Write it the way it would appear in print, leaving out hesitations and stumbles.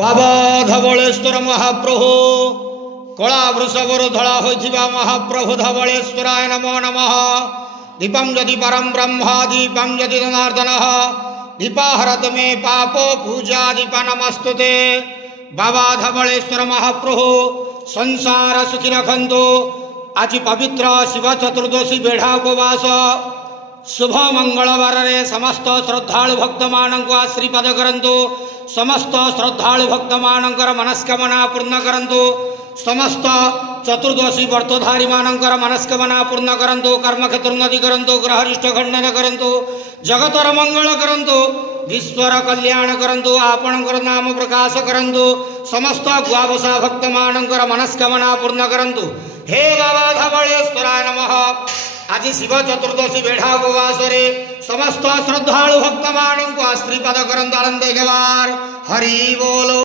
बाबा धवलेश्वर महाप्रभु कला वृषभर धड़ा होइथिबा महाप्रभु धवलेश्वराय नमो नमः। दीपम यदि परम ब्रह्म दीपम यदि जनार्दन दीपाहरत मे पापो पूजा दीप नमस्तुते। बाबा धवलेश्वर महाप्रभु संसार सुखी रखंतु। आज पवित्र शिव चतुर्दशी बेढ़ा उपवास शुभ मंगलवार रे समस्त श्रद्धालु भक्त मानक आशीर्वाद करंतु। समस्त श्रद्धालु भक्त मानकर मनस्कामना पूर्ण करंतु। समस्त चतुर्दशी व्रतधारी मानकर मनस्कामना पूर्ण करंतु। कर्म क्षेत्र उन्नति करंतु। ग्रहरिष्ठ खंडन करंतु। जगतर मंगल करंतु। विश्वर कल्याण करंतु। आपणकर नाम प्रकाश करंतु। समस्त गुआवसा भक्त मानकर मनस्कामना पूर्ण करंतु। हे बाबा धवलेश्वराय नमः। आज शिव चतुर्दशी बेढ़ा उपवास रे समस्त श्रद्धालु भक्त मानक आशीर्वाद करंतु। आनंद हरि बोलो।